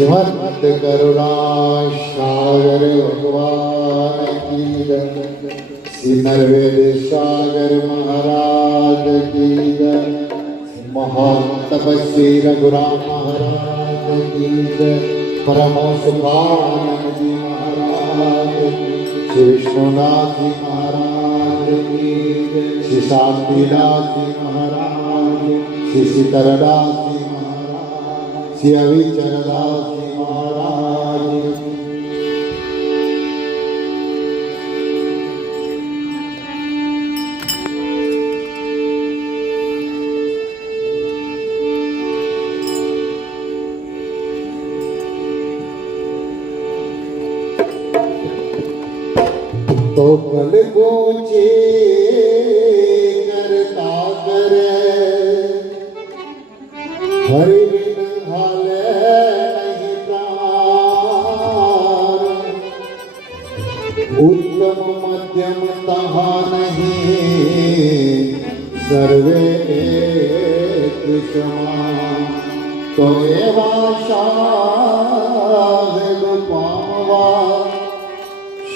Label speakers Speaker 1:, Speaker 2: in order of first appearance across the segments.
Speaker 1: શ્રીમદ કરુણા સાગર ભગવાન કી જય શ્રી નર્વેદ સાગર મહારાજ કી જય મહાન તપસ્વી રઘુરામ મહારાજ કી જય પરમો સુભાનંદજી મહારાજ શ્રી વિષ્ણુનાથજી મહારાજ કી શ્રી શાંતિનાથજી મહારાજ શ્રી સીતરદાસજી મહારાજ શ્રી અવિચરદાસજી गोचे करता करे। नहीं उत्तम मध्यम तहा नहीं। सर्वे एक समान। तो एवा शाह पावा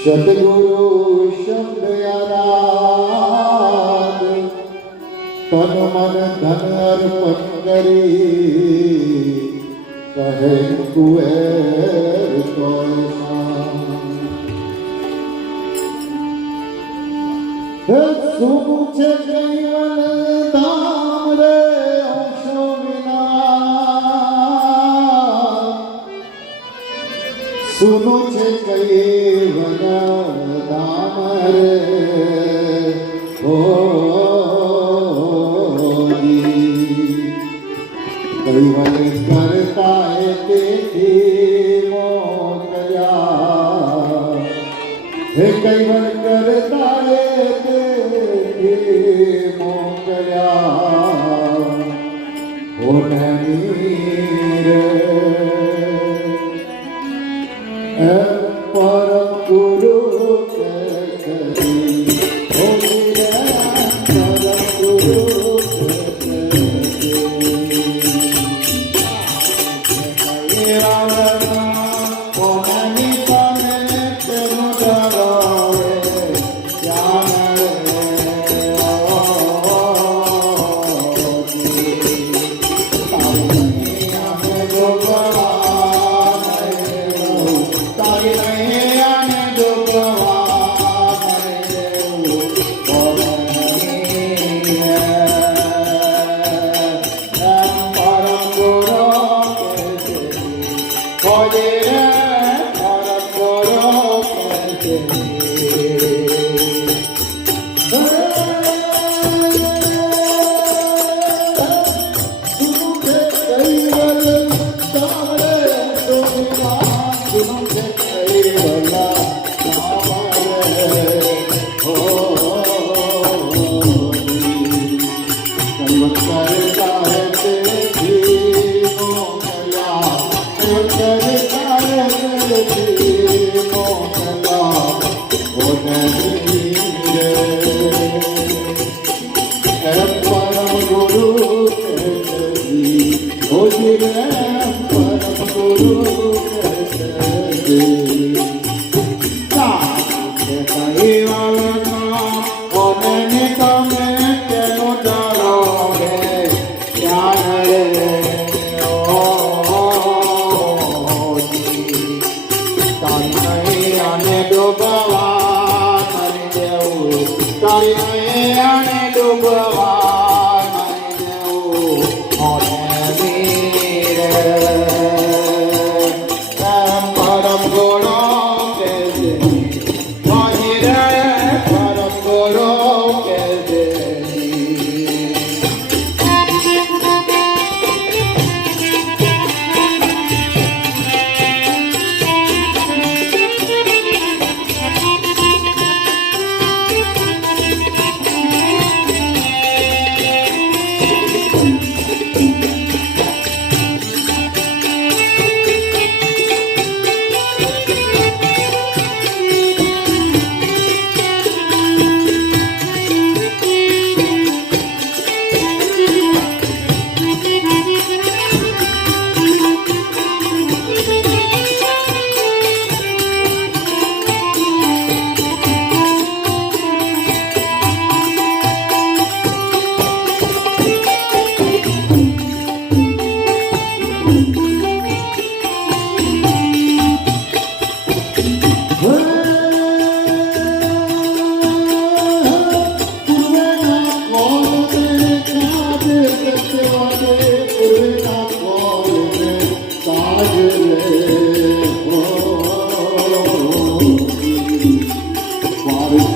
Speaker 1: સદગુરુ શબ્દ આરાધ તન મન ધન અર્પણ કરી કહે કુએર શું છે સુનો છે કૈવલ હે કૈવલ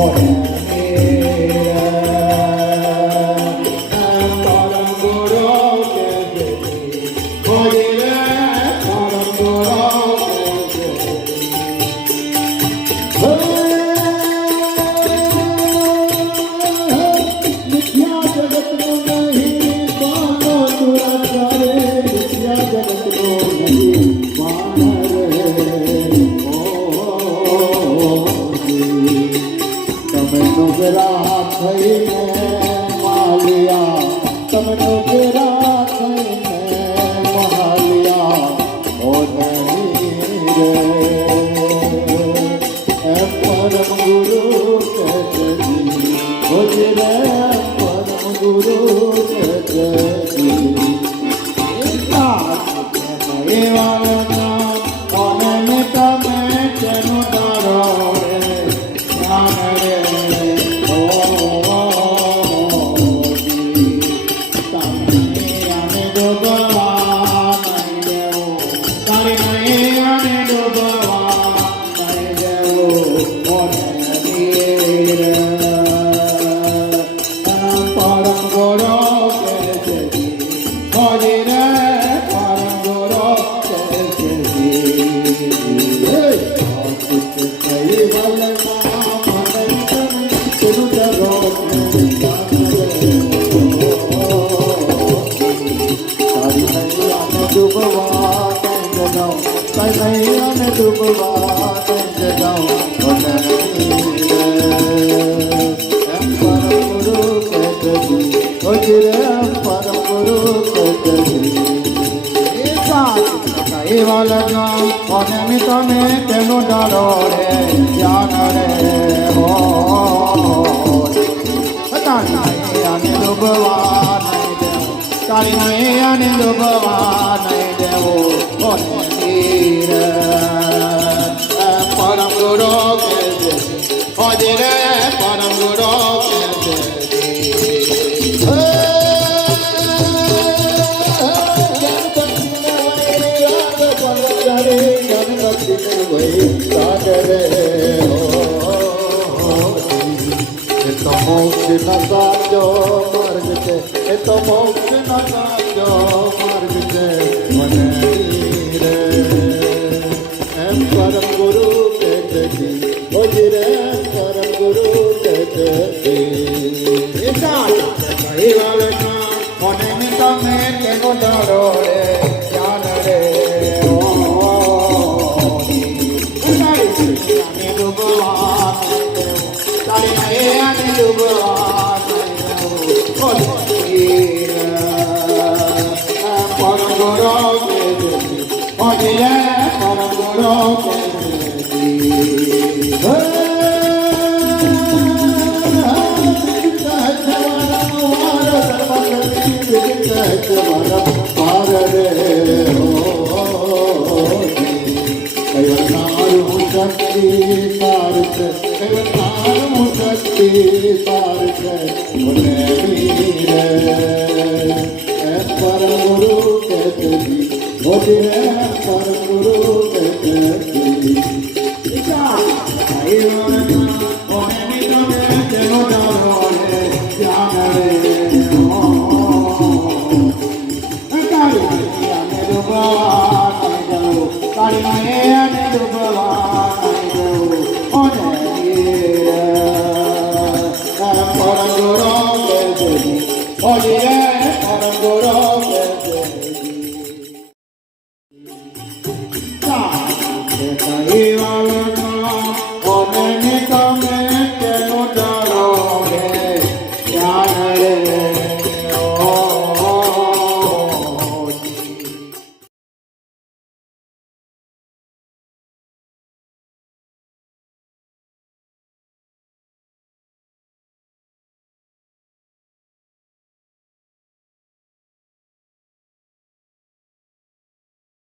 Speaker 1: morning. Evala અકુત કઈ વલના મનંતન સુરુ જગો તારી નૈયાને ડૂબવા કંઈ જાઉં તારી નૈયાને ડૂબવા કંઈ જાઉં એમ પરમ ગુરુ કહેતી હોજી રે એમ પરમ ગુરુ કહેતી એવા લગ્ન અને મી તમે તેનો ડાળો રે જ્ઞાન રે હો અને ડૂબવા નહીં દેવો. તારી નહીં અને ડૂબવા નહીં દેવો પરમ ગુરુ કે હોજી રે Esto moksina sajo margite Esto moksina sajo margite Mane dire Em param guru kete ki Bojire param guru kete ki Ita Sai valena Mane mita me tego daro re Yeah.